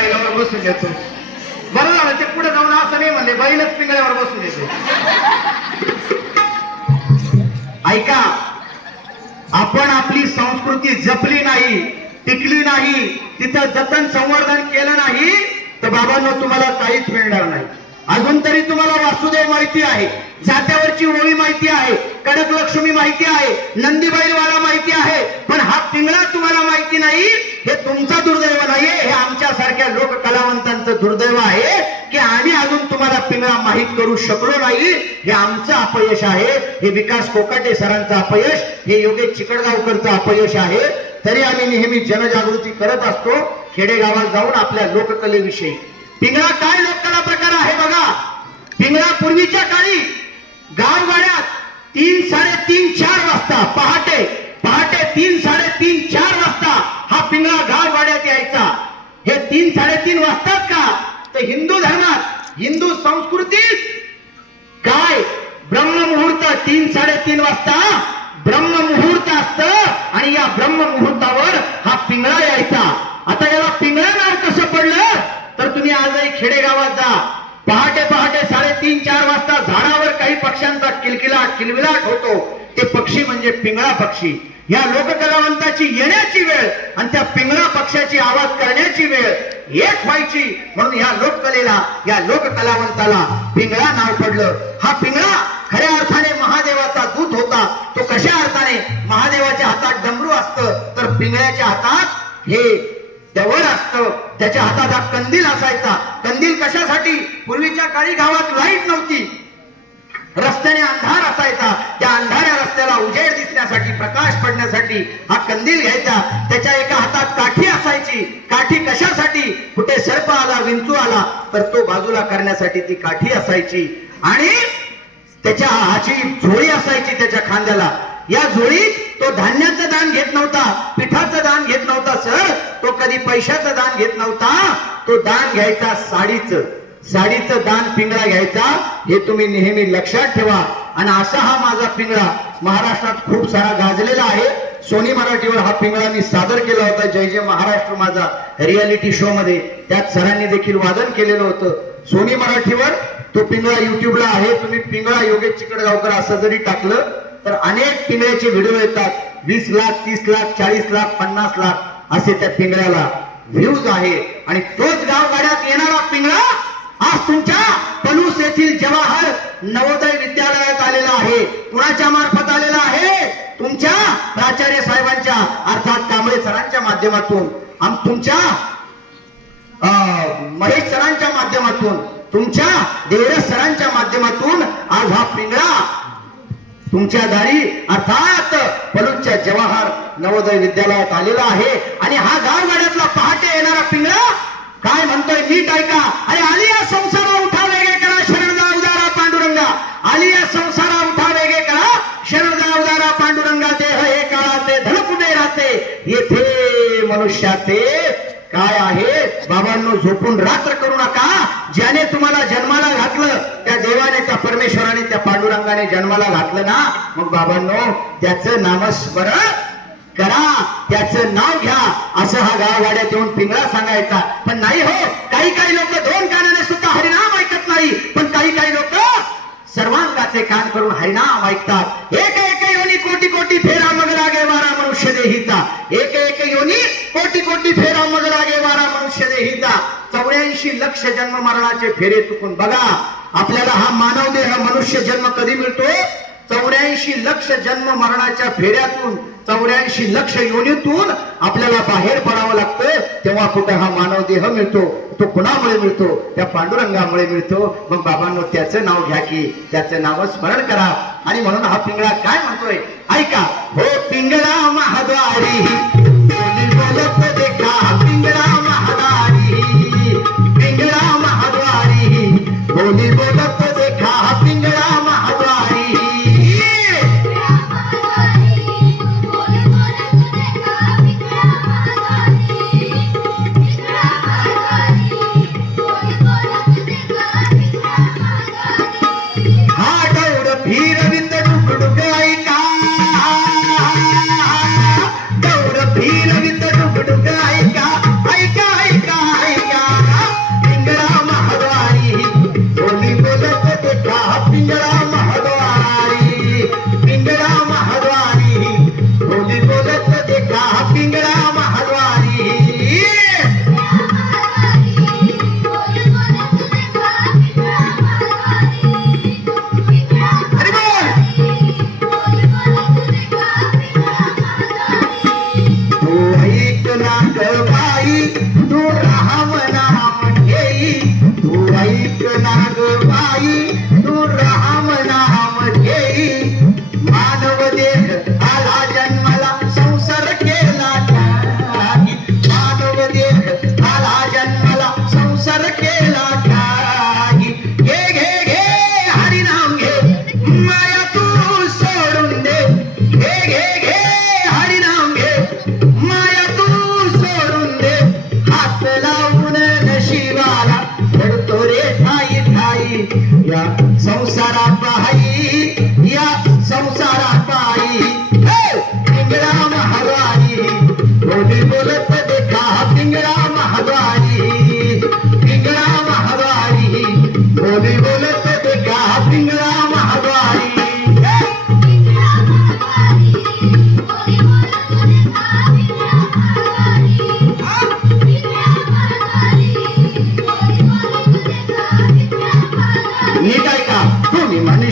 बैलावर बसून येतो. बरं झालं ते पुढे जाऊन असं नाही म्हणले बैलच पिंगळ्यावर बसून येते. ऐका आपण आपली संस्कृती जपली नाही टिकली नाही तिचं जतन संवर्धन केलं नाही तर बाबांना तुम्हाला काहीच मिळणार नाही. अजून तरी तुम्हाला वासुदेव माहिती आहे जात्यावरची होळी माहिती आहे लक्ष्मी माहिती आहे नंदीबाईवाला माहिती आहे पण हा पिंगळा तुम्हाला माहिती नाही हे तुमचा दुर्दैव नाहीये हे आमच्यासारख्या लोक कलावंतांचं दुर्दैव आहे की आम्ही अजून तुम्हाला पिंगळा माहीत करू शकलो नाही. हे आमचं अपयश आहे हे विकास कोकाटे सरांचं अपयश हे योगेश चिकडगावकरचं अपयश आहे. तरी आम्ही नेहमी जनजागृती करत असतो खेडेगावात जाऊन आपल्या लोककलेविषयी. पिंगळा काय लोककला प्रकार आहे बघा. पिंगळा पूर्वीच्या काळी गावगाड्यात तीन साडेतीन चार वाजता पहाटे पहाटे तीन साडेतीन चार वाजता हा पिंगळा गावगाड्यात यायचा. हे तीन साडेतीन वाजताच का? तर हिंदू धर्मात हिंदू संस्कृतीत काय? ब्रह्ममुहूर्त तीन साडेतीन वाजता ब्रह्ममुहूर्त असत आणि या ब्रह्ममुहूर्तावर हा पिंगळा यायचा. आता याला पिंगळा नाव कसं पडलं? तर तुम्ही आजही खेडेगावात जा. पहाटे पहाटे काही पक्ष्यांचा किलकिला किलबिलाट होतो. ते पक्षी म्हणजे पिंगळा पक्षी. या लोककलावंताची येण्याची वेळ आणि त्या पिंगळा पक्षाची आवाज करण्याची वेळ एक व्हायची. म्हणून या लोककलेला या लोककलावंताला पिंगळा नाव पडलं. हा पिंगळा खऱ्या अर्थाने महादेवाचा दूत होता. तो कशा अर्थाने? महादेवाच्या हातात डमरू असतं तर पिंगळ्याच्या हातात हे दवड असतं. त्याच्या हातात हा कंदील करण्यासाठी हा कंदील घ्यायचा. त्याच्या एका हातात काठी असायची. काठी कशासाठी? कुठे सर्प आला विंचू आला तर तो बाजूला करण्यासाठी ती काठी असायची. आणि त्याच्या हाची झोळी असायची त्याच्या खांद्याला. या झोळीत तो धान्याचं दान घेत नव्हता पिठाचं दान घेत नव्हता सर. तो कधी पैशाचं दान घेत नव्हता. तो दान घ्यायचा साडीचं. साडीचं दान पिंगळा घ्यायचा. हे तुम्ही नेहमी लक्षात ठेवा. आणि असा हा माझा पिंगळा महाराष्ट्रात खूप सारा गाजलेला आहे. सोनी मराठीवर हा पिंगळा मी सादर केला होता. जय जय महाराष्ट्र माझा रियालिटी शो मध्ये. त्यात सरांनी देखील वादन केलेलं होतं. सोनी मराठीवर तो पिंगळा युट्यूबला आहे. तुम्ही पिंगळा योगेश चिकडगावकर असं जरी टाकलं तर अनेक पिंगळ्याचे व्हिडिओ येतात. वीस लाख तीस लाख चाळीस लाख पन्नास लाख असे त्या पिंगळ्याला व्ह्यूज आहे. आणि तोच गावगाड्यात येणारा पिंगळा आज तुमच्या पलूस येथील जवाहर नवोदय विद्यालयात आलेला आहे. कुणाच्या मार्फत आलेला आहे? तुमच्या प्राचार्य साहेबांच्या अर्थात कांबळे सरांच्या माध्यमातून. तुमच्या महेश सरांच्या माध्यमातून. तुमच्या देवरस सरांच्या माध्यमातून आज हा पिंगळा तुमच्या दारी अर्थात पलूच्या जवाहर नवोदय विद्यालयात आलेला आहे. आणि हा गावगाड्यातला पहाटे येणारा पिंगळा काय म्हणतोय नीट ऐका. अरे आली या संसारा उठा वेगळे करा शरणदा उदारा पांडुरंगा. आली या संसारा उठा वेगळे करा शरणदा उदारा पांडुरंगा. देह हे काळाचे धडपुने राहते येथे मनुष्याचे काय आहे? बाबांनो झोपून रात्र करू नका. ज्याने तुम्हाला जन्माला घातलं त्या देवाने त्या परमेश्वराने त्या पांडुरंगाने जन्माला घातलं ना मग बाबांनो त्याचं नामस्मरण करा त्याचं नाव घ्या. असं हा गावगाड्यात येऊन पिंगळा सांगायचा. पण नाही हो काही काही लोक दोन कानाने सुद्धा हरिनाम ऐकत नाही. पण काही काही लोक सर्वांगाचे कान करून हरिनाम ऐकतात. एक एक योनी कोटी कोटी फेरा मग लागे वारा मनुष्य देहीचा. एक एक योनी कोटी कोटी फेरा मग लागे वारा मनुष्य देहीचा. चौऱ्याऐंशी लक्ष जन्म मरणाचे फेरे चुकून बघा. आपल्याला हा मानव देह मनुष्य जन्म कधी मिळतो? चौऱ्याऐंशी लक्ष जन्म मरणाच्या फेऱ्यातून चौऱ्याऐंशी लक्ष योनीतून आपल्याला बाहेर पडावं लागतं. तेव्हा कुठं हा मानव देह मिळतो? तो कुणामुळे मिळतो? त्या पांडुरंगामुळे मिळतो. मग बाबांनो त्याचं नाव घ्या की त्याचं नाव स्मरण करा. आणि म्हणून हा पिंगळा काय म्हणतोय? ऐका.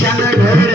Krishna Guru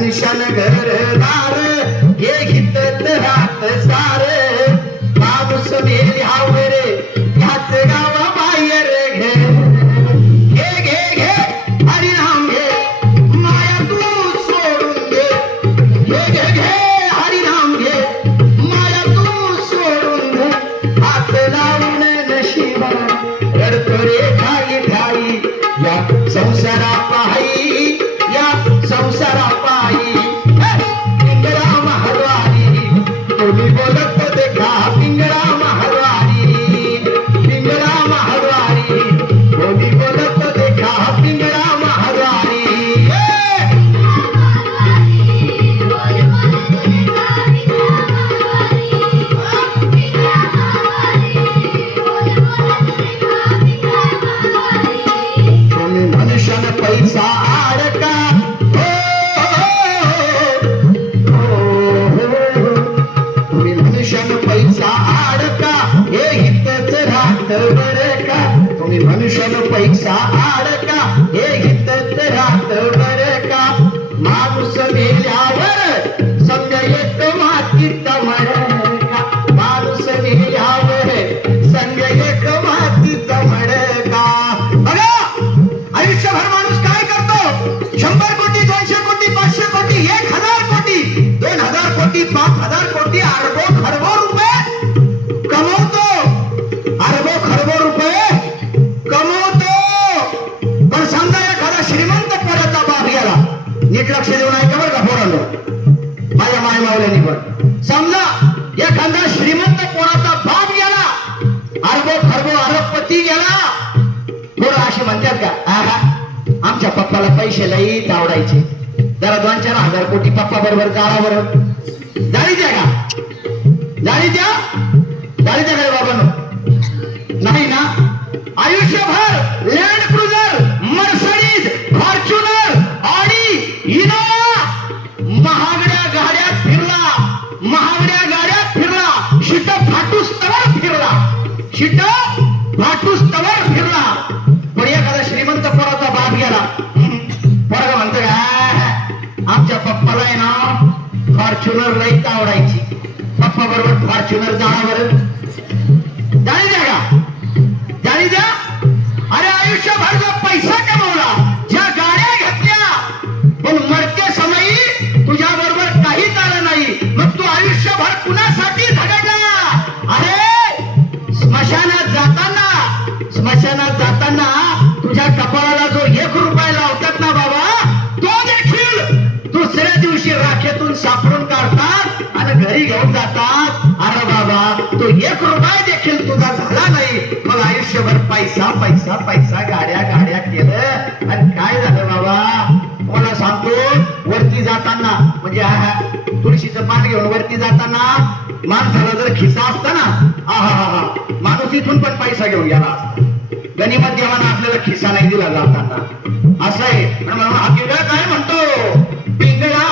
ಮನುಷ್ಯನ ಗರಿ देखा पिंगड़ा पैसे लई तावडायचे जरा दोन चार हजार कोटी पप्पा बरोबर काळा बरोबर वाचूनच जाणार बरं जाणी द्या का जाणी द्या. अरे आयुष्यभर जो पैसा कमवला ज्या गाड्या घेतल्या पण मरते समयी तुझ्या बरोबर काहीच आलं नाही. मग तू आयुष्यभर कुणासाठी धडकला अरे स्मशानात जाताना स्मशानात जाताना तुझ्या कपाळाला जो एक रुपया लावतात ना बाबा तो देखील दुसऱ्या दिवशी राखेतून सापडून काढतात आणि घरी घेऊन जातात. बाबा तो एक रुपया देखील तुझा झाला नाही. मला आयुष्यभर पैसा पैसा पैसा गाड्या गाड्या केलं. आणि काय झालं बाबा? मला सांगतो? वरती जाताना म्हणजे तुळशीचं पान घेऊन वरती जाताना माणसाला जर खिसा असता ना हा हा हा माणूस इथून पण पैसा घेऊन गेला गणिमत देवाना आपल्याला खिसा नाही दिला जाताना. असं आहे. म्हणून काय म्हणतो? पिंगळा